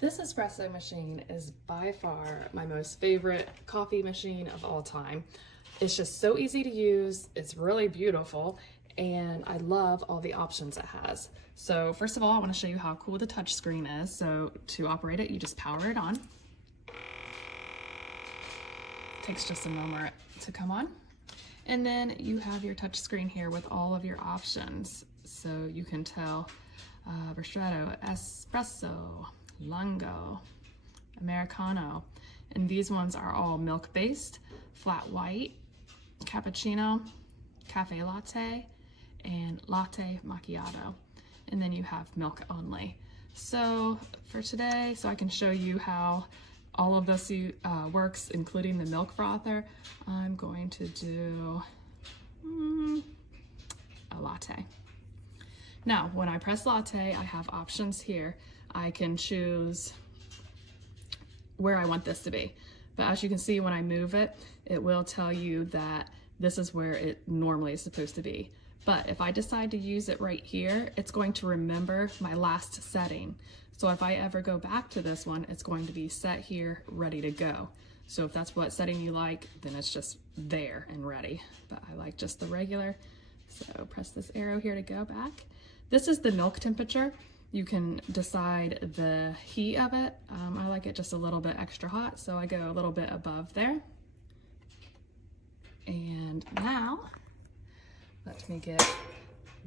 This espresso machine is by far my most favorite coffee machine of all time. It's just so easy to use, it's really beautiful, and I love all the options it has. So first of all, I want to show you how cool the touch screen is. So to operate it, you just power it on. Takes just a moment to come on. And then you have your touch screen here with all of your options. So you can tell Ristretto, Espresso, Lungo, Americano, and these ones are all milk-based, flat white, cappuccino, cafe latte, and latte macchiato. And then you have milk only. So for today, so I can show you how all of this works, including the milk frother, I'm going to do a latte. Now, when I press latte, I have options here. I can choose where I want this to be. But as you can see, when I move it, it will tell you that this is where it normally is supposed to be. But if I decide to use it right here, it's going to remember my last setting. So if I ever go back to this one, it's going to be set here, ready to go. So if that's what setting you like, then it's just there and ready. But I like just the regular. So press this arrow here to go back. This is the milk temperature. You can decide the heat of it. I like it just a little bit extra hot, so I go a little bit above there. And now, let me get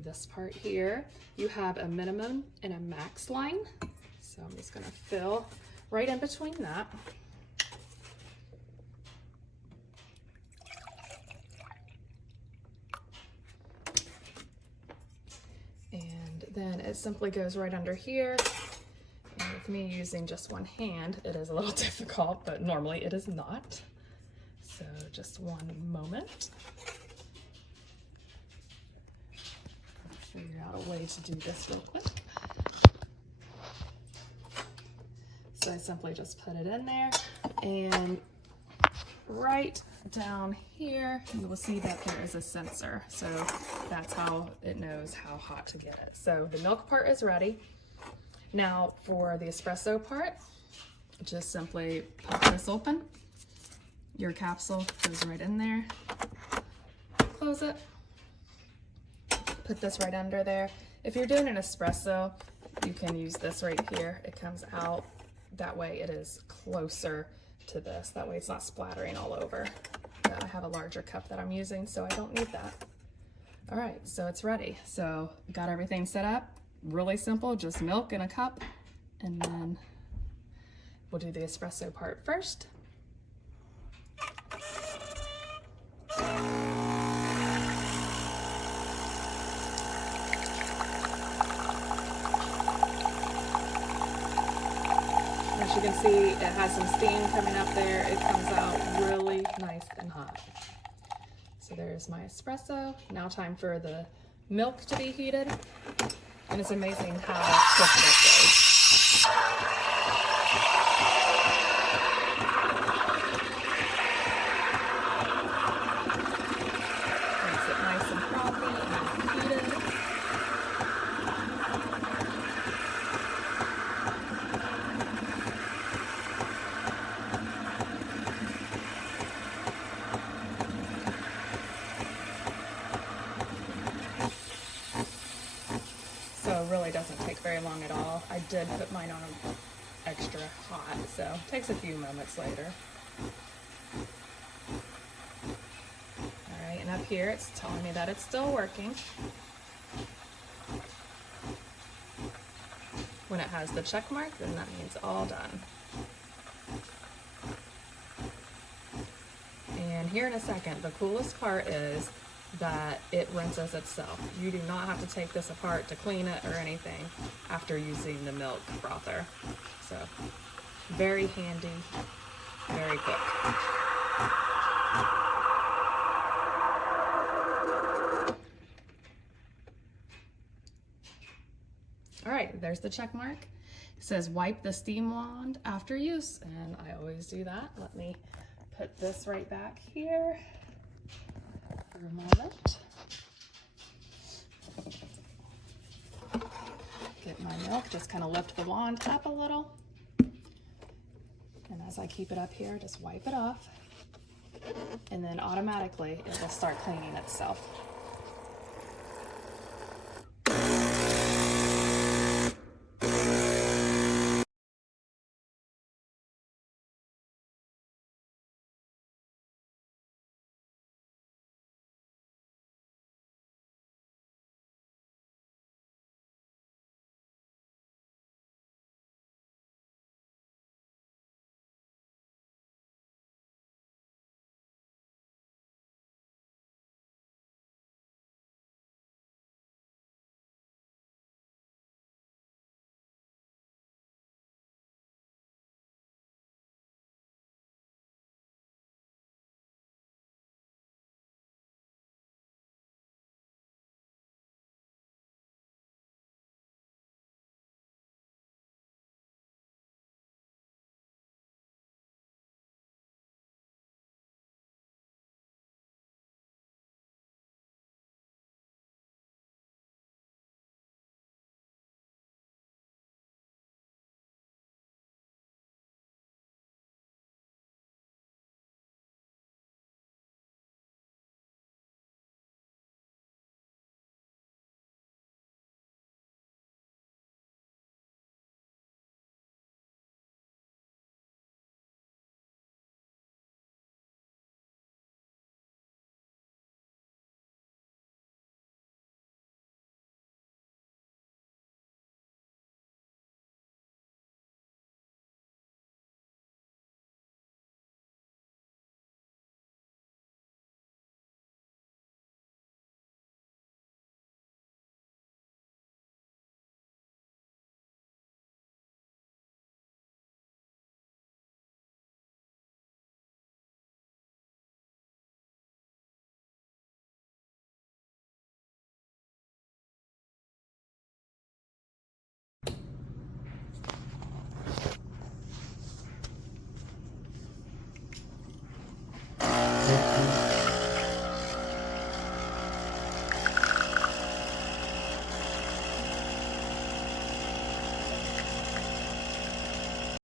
this part here. You have a minimum and a max line. So I'm just gonna fill right in between that. And then it simply goes right under here. And with me using just one hand, it is a little difficult, but normally it is not. So just one moment. I'll figure out a way to do this real quick. So I simply just put it in there, and right down here, you will see that there is a sensor. So that's how it knows how hot to get it. So the milk part is ready. Now for the espresso part, just simply pop this open. Your capsule goes right in there. Close it. Put this right under there. If you're doing an espresso, you can use this right here. It comes out. That way it is closer to this. That way it's not splattering all over. But I have a larger cup that I'm using, so I don't need that. All right, so it's ready. So got everything set up. Really simple, just milk in a cup. And then we'll do the espresso part first. As you can see, it has some steam coming up there. It comes out really nice and hot. So there's my espresso. Now time for the milk to be heated. And it's amazing how quick this goes. Makes it nice and frothy and heated. So it really doesn't take very long at all. I did put mine on extra hot, so it takes a few moments later. All right, and up here it's telling me that it's still working. When it has the check mark, then that means all done. And here in a second, the coolest part is that it rinses itself. You do not have to take this apart to clean it or anything after using the milk frother. So very handy, very quick. All right, there's the check mark. It says wipe the steam wand after use, and I always do that. Let me put this right back here for a moment. Get my milk, just kind of lift the wand up a little. And as I keep it up here, just wipe it off. And then automatically it will start cleaning itself.